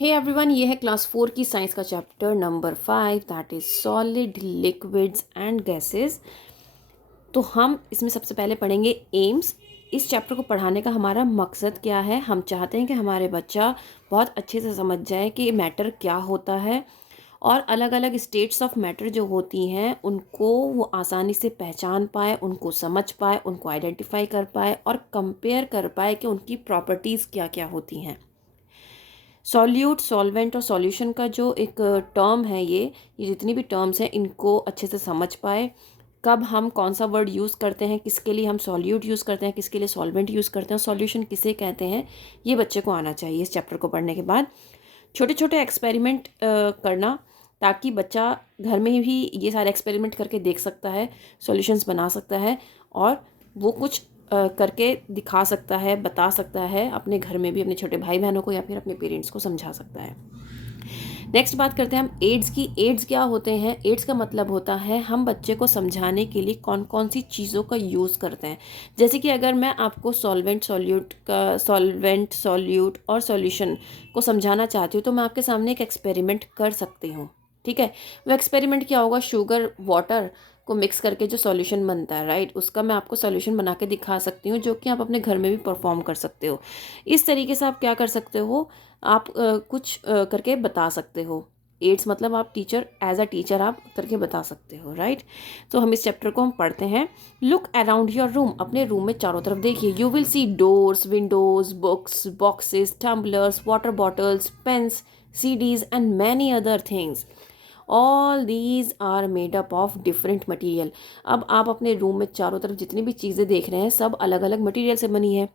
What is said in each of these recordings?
Hey everyone, ये है class 4 की साइंस का chapter number 5 that is solid liquids and gases. तो हम इसमें सबसे पहले पढ़ेंगे एम्स। इस चैप्टर को पढ़ाने का हमारा मकसद क्या है। हम चाहते हैं कि हमारे बच्चा बहुत अच्छे से समझ जाए कि मैटर क्या होता है और अलग अलग स्टेट्स ऑफ मैटर जो होती हैं उनको वो आसानी से पहचान पाए, उनको समझ पाए, उनको आइडेंटिफाई कर पाए और कंपेयर कर पाए कि उनकी प्रॉपर्टीज़ क्या क्या होती हैं। सॉल्यूट, सॉल्वेंट और सॉल्यूशन का जो एक टर्म है, ये जितनी भी टर्म्स हैं इनको अच्छे से समझ पाए। कब हम कौन सा वर्ड यूज़ करते हैं, किसके लिए हम सॉल्यूट यूज़ करते हैं, किसके लिए सॉल्वेंट यूज़ करते हैं, सॉल्यूशन किसे कहते हैं, ये बच्चे को आना चाहिए। इस चैप्टर को पढ़ने के बाद छोटे छोटे एक्सपेरिमेंट करना, ताकि बच्चा घर में भी ये सारे एक्सपेरिमेंट करके देख सकता है, सॉल्यूशंस बना सकता है और वो कुछ करके दिखा सकता है, बता सकता है अपने घर में भी अपने छोटे भाई बहनों को या फिर अपने पेरेंट्स को समझा सकता है। नेक्स्ट बात करते हैं हम एड्स की। एड्स क्या होते हैं? एड्स का मतलब होता है हम बच्चे को समझाने के लिए कौन कौन सी चीज़ों का यूज़ करते हैं। जैसे कि अगर मैं आपको सॉल्वेंट, सॉल्यूट और सॉल्यूशन को समझाना चाहती हूँ तो मैं आपके सामने एक एक्सपेरिमेंट कर सकती हूँ। ठीक है, वो एक्सपेरिमेंट क्या होगा? शुगर वाटर को मिक्स करके जो सॉल्यूशन बनता है, राइट, उसका मैं आपको सॉल्यूशन बना के दिखा सकती हूँ, जो कि आप अपने घर में भी परफॉर्म कर सकते हो। इस तरीके से आप क्या कर सकते हो, आप कुछ करके बता सकते हो। एड्स मतलब आप टीचर, एज अ टीचर आप करके बता सकते हो, राइट। तो हम इस चैप्टर को हम पढ़ते हैं। Look around your room. अपने रूम में चारों तरफ देखिए। You will see doors, windows, books, boxes, tumblers, water bottles, pens, CDs and many other things. All these are made up of different material. अब आप अपने रूम में चारों तरफ जितनी भी चीज़ें देख रहे हैं सब अलग अलग मटेरियल से बनी है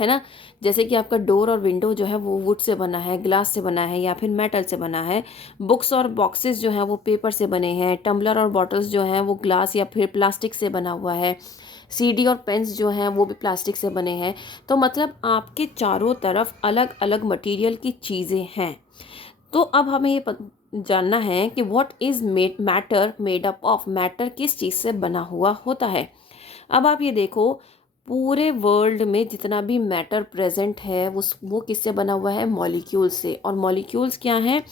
ना। जैसे कि आपका डोर और विंडो जो है वो वुड से बना है, ग्लास से बना है या फिर मेटल से बना है। बुक्स और बॉक्सेस जो हैं वो पेपर से बने हैं। टम्बलर और बॉटल्स जो हैं वो ग्लास या फिर प्लास्टिक से बना हुआ है। CD और पेन्स जो हैं वो भी प्लास्टिक से बने हैं। तो मतलब आपके चारों तरफ अलग अलग मटेरियल की चीज़ें हैं। तो अब हमें ये जानना है कि what is matter made up of. Matter किस चीज़ से बना हुआ होता है। अब आप ये देखो, पूरे वर्ल्ड में जितना भी मैटर प्रेजेंट है वो किससे बना हुआ है? मॉलिक्यूल्स से। और मॉलिक्यूल्स क्या हैं?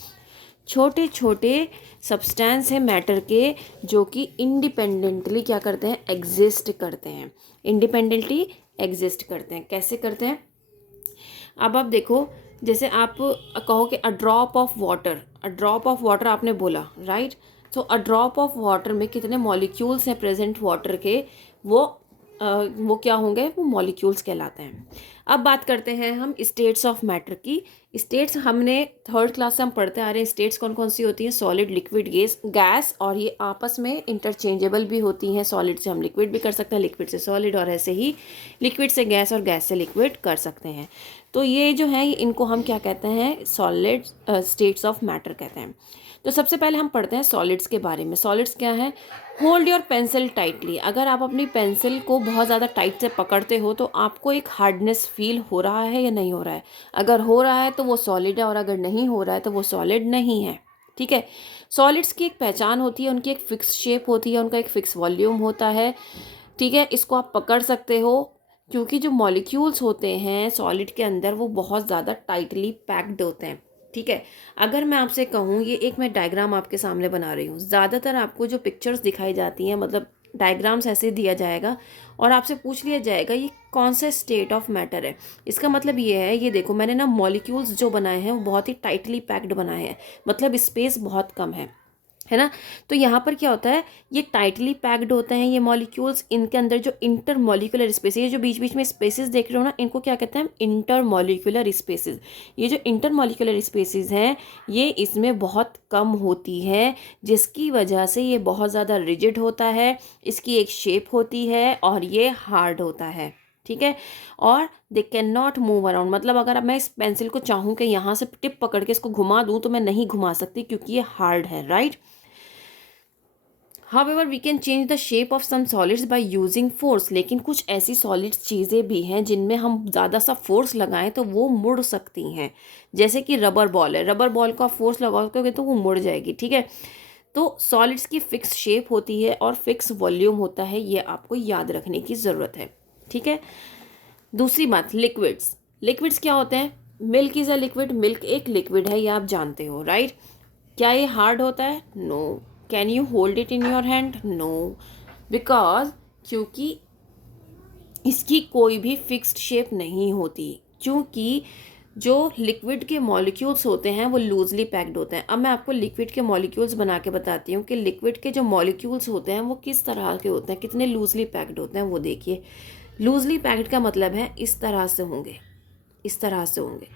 छोटे छोटे सब्सटेंस है मैटर के, जो कि इंडिपेंडेंटली क्या करते हैं? एग्जिस्ट करते हैं। इंडिपेंडेंटली एग्जिस्ट करते हैं। कैसे करते हैं? अब आप देखो, जैसे आप कहो कि a drop of water, a drop of water आपने बोला, राइट। तो अ ड्रॉप ऑफ वाटर में कितने मॉलिक्यूल्स हैं प्रेजेंट वाटर के? वो वो क्या होंगे? वो मॉलिक्यूल्स कहलाते हैं। अब बात करते हैं हम स्टेट्स ऑफ मैटर की। स्टेट्स हमने थर्ड क्लास से हम पढ़ते आ रहे हैं। स्टेट्स कौन कौन सी होती हैं? Solid, liquid, gas. और ये आपस में इंटरचेंजेबल भी होती हैं। सॉलिड से हम लिक्विड भी कर सकते हैं, लिक्विड से सॉलिड, और ऐसे ही लिक्विड से गैस और गैस से लिक्विड कर सकते हैं। तो ये जो है इनको हम क्या कहते हैं? सॉलिड स्टेट्स ऑफ मैटर कहते हैं। तो सबसे पहले हम पढ़ते हैं सॉलिड्स के बारे में। सॉलिड्स क्या है? Hold your pencil tightly. अगर आप अपनी पेंसिल को बहुत ज़्यादा टाइट से पकड़ते हो तो आपको एक हार्डनेस फील हो रहा है या नहीं हो रहा है? अगर हो रहा है तो वो सॉलिड है और अगर नहीं हो रहा है तो वो सॉलिड नहीं है। ठीक है। सॉलिड्स की एक पहचान होती है, उनकी एक फिक्स शेप होती है, उनका एक फिक्स वॉल्यूम होता है। ठीक है, इसको आप पकड़ सकते हो क्योंकि जो मॉलिक्यूल्स होते हैं सॉलिड के अंदर वो बहुत ज़्यादा टाइटली पैक्ड होते हैं। ठीक है। अगर मैं आपसे कहूँ, ये एक मैं डायग्राम आपके सामने बना रही हूँ। ज़्यादातर आपको जो पिक्चर्स दिखाई जाती हैं, मतलब डायग्राम्स ऐसे दिया जाएगा और आपसे पूछ लिया जाएगा ये कौन सा स्टेट ऑफ मैटर है। इसका मतलब ये है, ये देखो मैंने ना मॉलिक्यूल्स जो बनाए हैं वो बहुत ही टाइटली पैक्ड बनाए हैं, मतलब स्पेस बहुत कम है ना। तो यहाँ पर क्या होता है? ये टाइटली पैक्ड होते हैं ये मॉलिक्यूल्स। इनके अंदर जो इंटर मॉलिक्यूलर स्पेस, ये जो बीच बीच में स्पेसेस देख रहे हो ना, इनको क्या कहते हैं? Inter molecular spaces. ये जो इंटर मॉलिक्यूलर स्पेसेस हैं ये इसमें बहुत कम होती है, जिसकी वजह से ये बहुत ज़्यादा रिजिड होता है, इसकी एक शेप होती है और ये हार्ड होता है। ठीक है। और they can not move around, मतलब अगर मैं इस पेंसिल को चाहूँ कि यहाँ से टिप पकड़ के इसको घुमा दूँ तो मैं नहीं घुमा सकती क्योंकि ये हार्ड है, right. However, we can change the shape of some solids by using force. लेकिन कुछ ऐसी सॉलिड चीज़ें भी हैं जिनमें हम ज़्यादा सा फोर्स लगाएं तो वो मुड़ सकती हैं। जैसे कि रबर बॉल है, रबर बॉल को आप फोर्स लगाओगे तो वो मुड़ जाएगी। ठीक है। तो सॉलिड्स की फिक्स शेप होती है और फिक्स वॉल्यूम होता है, ये आपको याद रखने की ज़रूरत है। ठीक है। दूसरी बात, लिक्विड्स। लिक्विड्स क्या होते हैं? Milk is a liquid, milk एक लिक्विड है, ये आप जानते हो, राइट। क्या ये हार्ड होता है? No. Can you hold it in your hand? No, because क्योंकि इसकी कोई भी फिक्स्ड शेप नहीं होती, क्योंकि जो लिक्विड के मॉलिक्यूल्स होते हैं वो लूजली पैक्ड होते हैं। अब मैं आपको लिक्विड के मॉलिक्यूल्स बना के बताती हूँ कि लिक्विड के जो मॉलिक्यूल्स होते हैं वो किस तरह के होते हैं, कितने लूजली पैक्ड होते हैं, वो देखिए। लूजली पैक्ड का मतलब है इस तरह से होंगे, इस तरह से होंगे,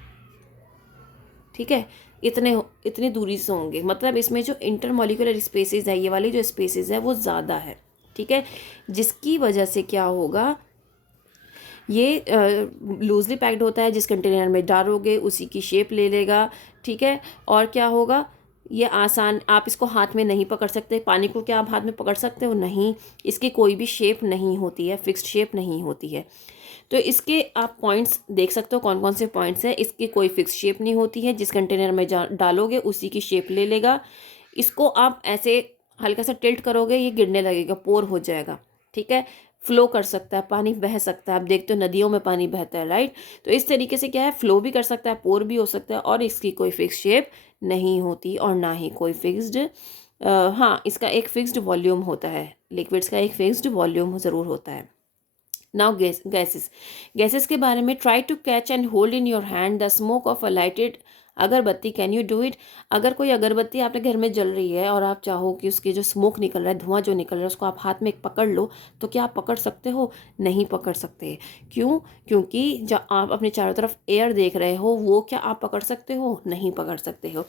ठीक है, इतनी दूरी से होंगे, मतलब इसमें जो इंटरमॉलिक्यूलर स्पेसिस है, ये वाली जो स्पेसिस है वो ज़्यादा है, ठीक है, जिसकी वजह से क्या होगा, ये लूजली पैक्ड होता है, जिस कंटेनर में डालोगे उसी की शेप ले लेगा, ठीक है। और क्या होगा, ये आसान, आप इसको हाथ में नहीं पकड़ सकते, पानी को क्या आप हाथ में पकड़ सकते हो? नहीं, इसकी कोई भी शेप नहीं होती है, फिक्स्ड शेप नहीं होती है। तो इसके आप पॉइंट्स देख सकते हो, कौन कौन से पॉइंट्स हैं। इसकी कोई फिक्स शेप नहीं होती है, जिस कंटेनर में डालोगे उसी की शेप ले लेगा। इसको आप ऐसे हल्का सा टिल्ट करोगे, ये गिरने लगेगा, पोर हो जाएगा, ठीक है। फ्लो कर सकता है, पानी बह सकता है, आप देखते हो नदियों में पानी बहता है, राइट। तो इस तरीके से क्या है, फ्लो भी कर सकता है, पोर भी हो सकता है, और इसकी कोई फिक्स शेप नहीं होती और ना ही कोई फिक्स्ड, हाँ, इसका एक फिक्स्ड वॉल्यूम होता है, लिक्विड्स का एक फिक्स्ड वॉल्यूम ज़रूर होता है। नाउ गैसेस, गैसेस के बारे में, try to catch and hold in your hand the smoke of a lighted agarbatti, can you do it. अगर कोई अगरबत्ती आपके घर में जल रही है और आप चाहो कि उसकी जो स्मोक निकल रहा है, धुआं जो निकल रहा है, उसको आप हाथ में पकड़ लो, तो क्या आप पकड़ सकते हो? नहीं पकड़ सकते। क्यों? क्योंकि जब आप अपने चारों तरफ एयर देख रहे हो, वो क्या आप पकड़ सकते हो? नहीं पकड़ सकते हो।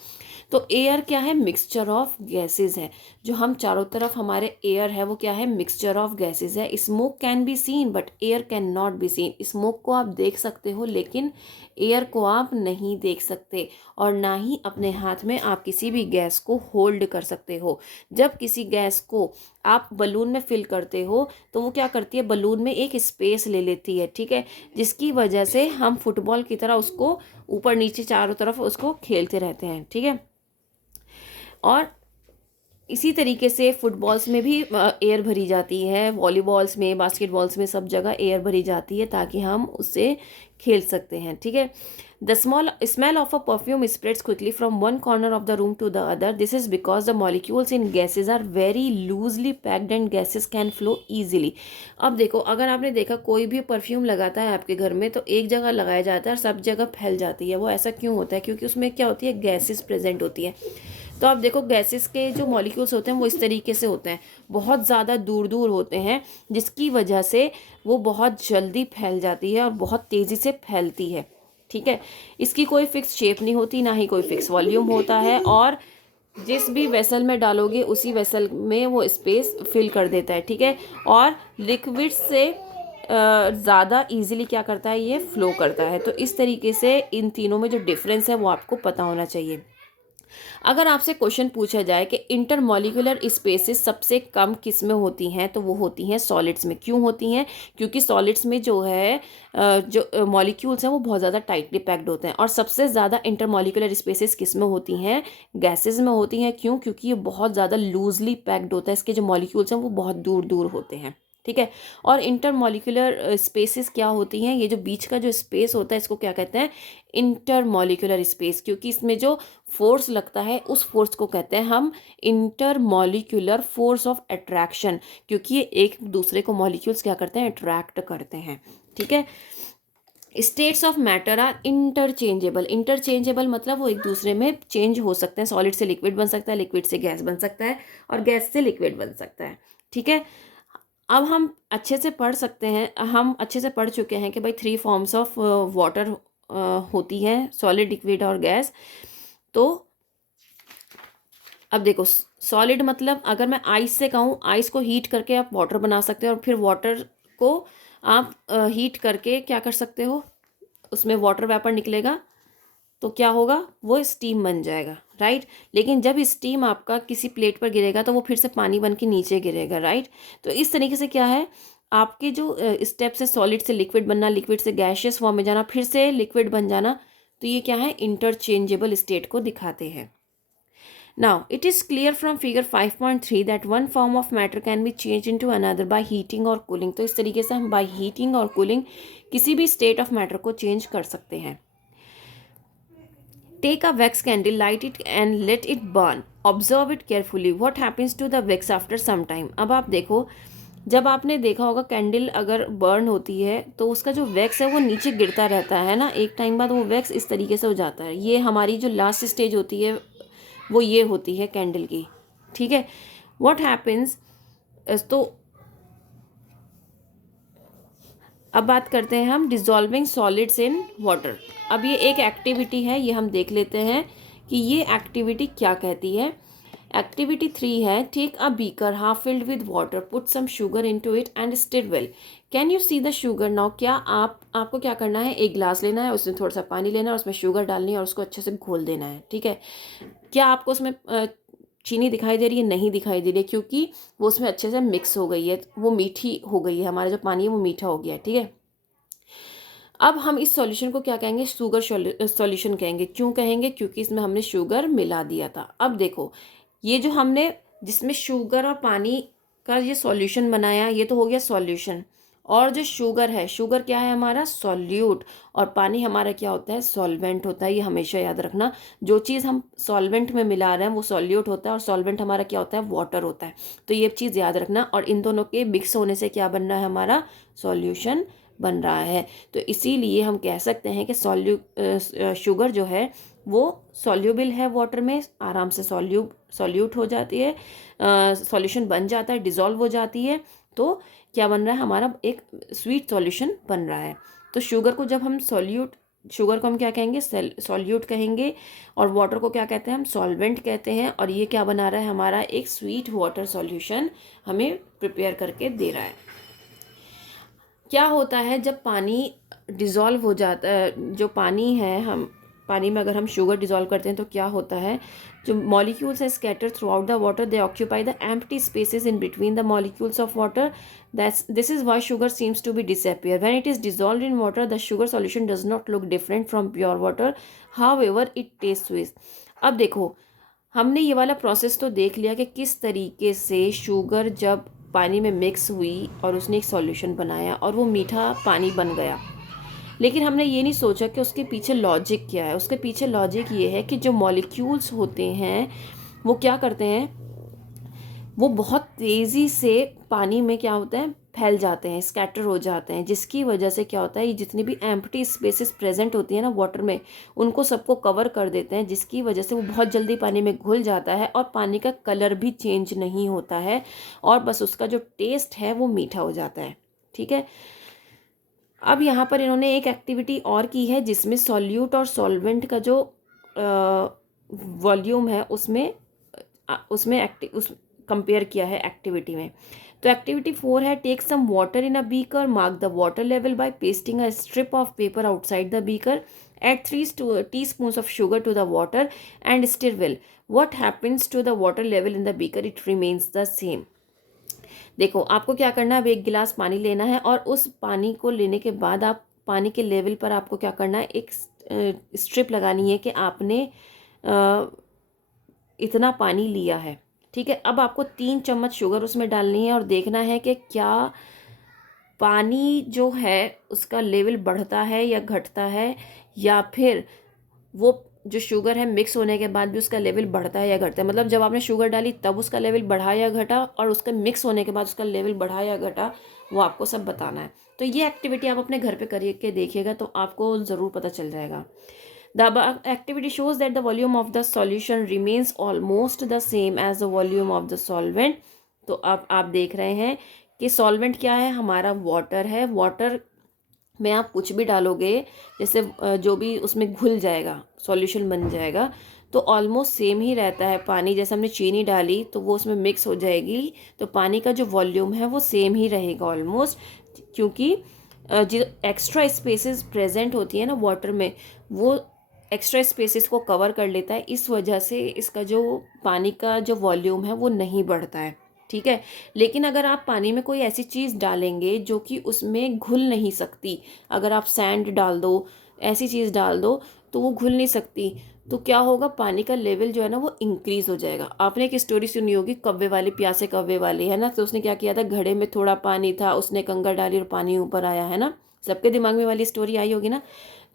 तो एयर क्या है? मिक्सचर ऑफ गैसेज है। जो हम चारों तरफ हमारे एयर है वो क्या है? मिक्सचर ऑफ गैसेज है। Smoke can be seen but air can not be seen. Smoke को आप देख सकते हो लेकिन एयर को आप नहीं देख सकते, और ना ही अपने हाथ में आप किसी भी गैस को होल्ड कर सकते हो। जब किसी गैस को आप बलून में फिल करते हो तो वो क्या करती है, बलून में एक स्पेस ले लेती है, ठीक है, जिसकी वजह से हम फुटबॉल की तरह उसको ऊपर नीचे चारों तरफ उसको खेलते रहते हैं, ठीक है। और इसी तरीके से फुटबॉल्स में भी एयर भरी जाती है, वॉलीबॉल्स में, बास्केटबॉल्स में, सब जगह एयर भरी जाती है ताकि हम उससे खेल सकते हैं, ठीक है। The smell of a perfume spreads quickly from one corner of the room to the other, this is because the molecules in gases are very loosely packed and gases can flow easily. अब देखो, अगर आपने देखा कोई भी perfume लगाता है आपके घर में तो एक जगह लगाया जाता है और सब जगह फैल जाती है, वो ऐसा क्यों होता है? क्योंकि उसमें क्या होती है, गैसेज प्रेजेंट होती है। तो आप देखो, गैसेस के जो मॉलिक्यूल्स होते हैं वो इस तरीके से होते हैं, बहुत ज़्यादा दूर दूर होते हैं, जिसकी वजह से वो बहुत जल्दी फैल जाती है और बहुत तेज़ी से फैलती है, ठीक है। इसकी कोई फिक्स शेप नहीं होती, ना ही कोई फिक्स वॉल्यूम होता है, और जिस भी वेसल में डालोगे उसी वेसल में वो स्पेस फिल कर देता है, ठीक है। और लिक्विड से ज़्यादा इजीली क्या करता है, ये फ्लो करता है। तो इस तरीके से इन तीनों में जो डिफरेंस है वो आपको पता होना चाहिए। अगर आपसे क्वेश्चन पूछा जाए कि इंटरमॉलिक्यूलर स्पेसेस सबसे कम किस में होती हैं, तो वो होती हैं सॉलिड्स में। क्यों होती हैं? क्योंकि सॉलिड्स में जो है जो मॉलिक्यूल्स हैं वो बहुत ज़्यादा टाइटली पैक्ड होते हैं। और सबसे ज़्यादा इंटरमॉलिक्यूलर स्पेसेस किस में होती हैं? गैसेस में होती हैं। क्यों? क्योंकि ये बहुत ज़्यादा लूजली पैक्ड होता है, इसके जो मॉलिक्यूल्स हैं वो बहुत दूर दूर होते हैं, ठीक है। और इंटरमॉलिक्यूलर स्पेसेस क्या होती हैं? ये जो बीच का जो स्पेस होता है इसको क्या कहते हैं? Intermolecular space. क्योंकि इसमें जो फोर्स लगता है उस फोर्स को कहते हैं हम इंटरमॉलिक्यूलर फोर्स ऑफ अट्रैक्शन, क्योंकि ये एक दूसरे को मॉलिक्यूल्स क्या करते हैं? अट्रैक्ट करते हैं, ठीक है। States of matter are interchangeable. Interchangeable मतलब वो एक दूसरे में चेंज हो सकते हैं। सॉलिड से लिक्विड बन सकता है, लिक्विड से गैस बन सकता है, और गैस से लिक्विड बन सकता है, ठीक है। अब हम अच्छे से पढ़ सकते हैं, हम अच्छे से पढ़ चुके हैं कि भाई 3 फॉर्म्स ऑफ वाटर होती हैं, सॉलिड, लिक्विड और गैस। तो अब देखो, सॉलिड मतलब अगर मैं आइस से कहूँ, आइस को हीट करके आप वाटर बना सकते हो, और फिर वाटर को आप हीट करके क्या कर सकते हो, उसमें वाटर वेपर निकलेगा, तो क्या होगा, वो स्टीम बन जाएगा, राइट। लेकिन जब स्टीम आपका किसी प्लेट पर गिरेगा तो वो फिर से पानी बन के नीचे गिरेगा, राइट। तो इस तरीके से क्या है, आपके जो स्टेप्स है, सॉलिड से लिक्विड बनना, लिक्विड से गैशियस फॉर्म में जाना, फिर से लिक्विड बन जाना, तो ये क्या है, इंटरचेंजेबल स्टेट को दिखाते हैं। Now, it is clear from figure 5.3 that one form of matter can be changed into another by heating or cooling. तो इस तरीके से हम by heating और cooling किसी भी state of matter को change कर सकते हैं। Take a wax candle, light it and let it burn, observe it carefully, what happens to the wax after some time. अब आप देखो, जब आपने देखा होगा कैंडल अगर बर्न होती है तो उसका जो वैक्स है वो नीचे गिरता रहता है ना, एक टाइम बाद वो वैक्स इस तरीके से हो जाता है। ये हमारी जो लास्ट स्टेज होती है वो ये होती है कैंडल की, ठीक है। व्हाट हैपन्स, तो अब बात करते हैं हम डिज़ोल्विंग सॉलिड्स इन वाटर। अब ये एक एक्टिविटी है, ये हम देख लेते हैं कि ये एक्टिविटी क्या कहती है। एक्टिविटी 3 है, take a beaker half filled with water, put some sugar into it and stir well, can you see the sugar now. क्या आपको क्या करना है, एक गिलास लेना है, उसमें थोड़ा सा पानी लेना है, उसमें शुगर डालनी है और उसको अच्छे से घोल देना है, ठीक है। क्या आपको उसमें चीनी दिखाई दे रही है? नहीं दिखाई दे रही है, क्योंकि वो उसमें अच्छे से मिक्स हो गई है, वो मीठी हो गई है, हमारा जो पानी है वो मीठा हो गया है, ठीक है। अब हम इस सॉल्यूशन को क्या कहेंगे, शुगर सॉल्यूशन कहेंगे। क्यों कहेंगे? क्योंकि इसमें हमने शुगर मिला दिया था। अब देखो, ये जो हमने जिसमें शुगर और पानी का ये सॉल्यूशन बनाया, ये तो हो गया सॉल्यूशन। और जो शुगर है, शुगर क्या है हमारा? सॉल्यूट। और पानी हमारा क्या होता है? सॉल्वेंट होता है। ये हमेशा याद रखना, जो चीज़ हम सॉल्वेंट में मिला रहे हैं वो सॉल्यूट होता है और सॉल्वेंट हमारा क्या होता है? वाटर होता है। तो ये चीज़ याद रखना। और इन दोनों के मिक्स होने से क्या बन रहा है? हमारा सॉल्यूशन बन रहा है। तो इसीलिए हम कह सकते हैं कि शुगर जो है वो सॉल्यूबल है वाटर में, आराम से सॉल्यूट हो जाती है, सॉल्यूशन बन जाता है, डिज़ोल्व हो जाती है। तो क्या बन रहा है? हमारा एक स्वीट सॉल्यूशन बन रहा है। तो शुगर को जब हम शुगर को हम क्या कहेंगे? सॉल्यूट कहेंगे। और वाटर को क्या कहते हैं? हम सॉल्वेंट कहते हैं। और ये क्या बना रहा है? हमारा एक स्वीट वाटर सॉल्यूशन हमें प्रिपेयर करके दे रहा है। क्या होता है जब पानी डिज़ोल्व हो जाता है, जो पानी है, हम पानी में अगर हम शुगर डिज़ोल्व करते हैं तो क्या होता है? जो मॉलिक्यूल्स हैं scatter throughout the water, they occupy the empty spaces in between the molecules of water, this is why sugar seems to be disappear when it is dissolve in water. The sugar solution does not look different from pure water, however it taste sweet. अब देखो, हमने ये वाला process तो देख लिया कि किस तरीके से शुगर जब पानी में मिक्स हुई और उसने एक सॉल्यूशन बनाया और वो मीठा पानी बन गया। लेकिन हमने ये नहीं सोचा कि उसके पीछे लॉजिक क्या है। उसके पीछे लॉजिक ये है कि जो मॉलिक्यूल्स होते हैं वो क्या करते हैं, वो बहुत तेज़ी से पानी में क्या होता है? फैल जाते हैं, स्कैटर हो जाते हैं, जिसकी वजह से क्या होता है, ये जितनी भी एम्प्टी स्पेसेस प्रेजेंट होती है ना वाटर में, उनको सबको कवर कर देते हैं, जिसकी वजह से वो बहुत जल्दी पानी में घुल जाता है और पानी का कलर भी चेंज नहीं होता है और बस उसका जो टेस्ट है वो मीठा हो जाता है, ठीक है। अब यहाँ पर इन्होंने एक एक्टिविटी और की है जिसमें सॉल्यूट और सॉल्वेंट का जो वॉल्यूम है उसमें उस कंपेयर किया है एक्टिविटी में। तो एक्टिविटी 4 है, take some water in a beaker, mark the water level by pasting a strip of paper outside the beaker, add 3 teaspoons of sugar to the water and stir well, what happens to the water level in the beaker? It remains the same। देखो, आपको क्या करना है, अब एक गिलास पानी लेना है और उस पानी को लेने के बाद आप पानी के लेवल पर आपको क्या करना है, एक स्ट्रिप लगानी है कि आपने इतना पानी लिया है, ठीक है। अब आपको 3 चम्मच शुगर उसमें डालनी है और देखना है कि क्या पानी जो है उसका लेवल बढ़ता है या घटता है, या फिर वो जो शुगर है मिक्स होने के बाद भी उसका लेवल बढ़ता है या घटता है। मतलब जब आपने शुगर डाली तब उसका लेवल बढ़ा या घटा, और उसका मिक्स होने के बाद उसका लेवल बढ़ा या घटा, वो आपको सब बताना है। तो ये एक्टिविटी आप अपने घर पे करके देखिएगा तो आपको ज़रूर पता चल जाएगा। The activity shows that the volume of the solution remains almost the same as the volume of the solvent। तो अब आप देख रहे हैं कि सॉल्वेंट क्या है, हमारा वाटर है। वाटर में आप कुछ भी डालोगे, जैसे जो भी उसमें घुल जाएगा, सॉल्यूशन बन जाएगा, तो ऑलमोस्ट सेम ही रहता है। पानी जैसे हमने चीनी डाली तो वो उसमें मिक्स हो जाएगी, तो पानी का जो वॉल्यूम है वो सेम ही रहेगा ऑलमोस्ट, क्योंकि जो एक्स्ट्रा स्पेसेस प्रेजेंट होती है ना वाटर में, वो एक्स्ट्रा स्पेसेस को कवर कर लेता है, इस वजह से इसका जो पानी का जो वॉल्यूम है वो नहीं बढ़ता है, ठीक है। लेकिन अगर आप पानी में कोई ऐसी चीज़ डालेंगे जो कि उसमें घुल नहीं सकती, अगर आप सैंड डाल दो, ऐसी चीज़ डाल दो तो वो घुल नहीं सकती, तो क्या होगा, पानी का लेवल जो है ना वो इंक्रीज़ हो जाएगा। आपने एक स्टोरी सुनी होगी, कौवे वाली, प्यासे कौवे वाली, है ना। तो उसने क्या किया था, घड़े में थोड़ा पानी था, उसने कंकर डाली और पानी ऊपर आया, है ना। सबके दिमाग में वाली स्टोरी आई होगी ना।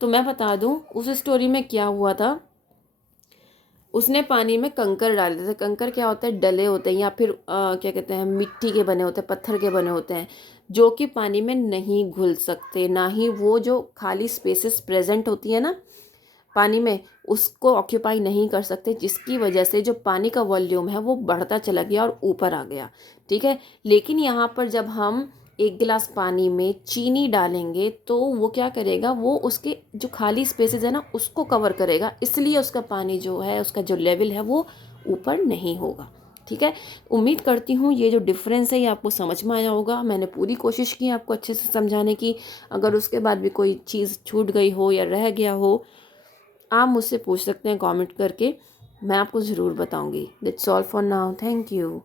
तो मैं बता दूं उस स्टोरी में क्या हुआ था उसने पानी में कंकर डाले थे। कंकर क्या होता है, डले होते हैं या फिर क्या कहते हैं, मिट्टी के बने होते हैं, पत्थर के बने होते हैं, जो कि पानी में नहीं घुल सकते, ना ही वो जो खाली स्पेसेस प्रेजेंट होती है ना पानी में, उसको ऑक्यूपाई नहीं कर सकते, जिसकी वजह से जो पानी का वॉल्यूम है वो बढ़ता चला गया और ऊपर आ गया। ठीक है, लेकिन यहाँ पर जब हम 1 गिलास पानी में चीनी डालेंगे तो वो क्या करेगा, वो उसके जो खाली स्पेसेस है ना उसको कवर करेगा, इसलिए उसका पानी जो है, उसका जो लेवल है वो ऊपर नहीं होगा। ठीक है, उम्मीद करती हूँ ये जो डिफरेंस है ये आपको समझ में आया होगा। मैंने पूरी कोशिश की आपको अच्छे से समझाने की। अगर उसके बाद भी कोई चीज़ छूट गई हो या रह गया हो, आप मुझसे पूछ सकते हैं कमेंट करके, मैं आपको ज़रूर बताऊंगी। That's all for now, thank you.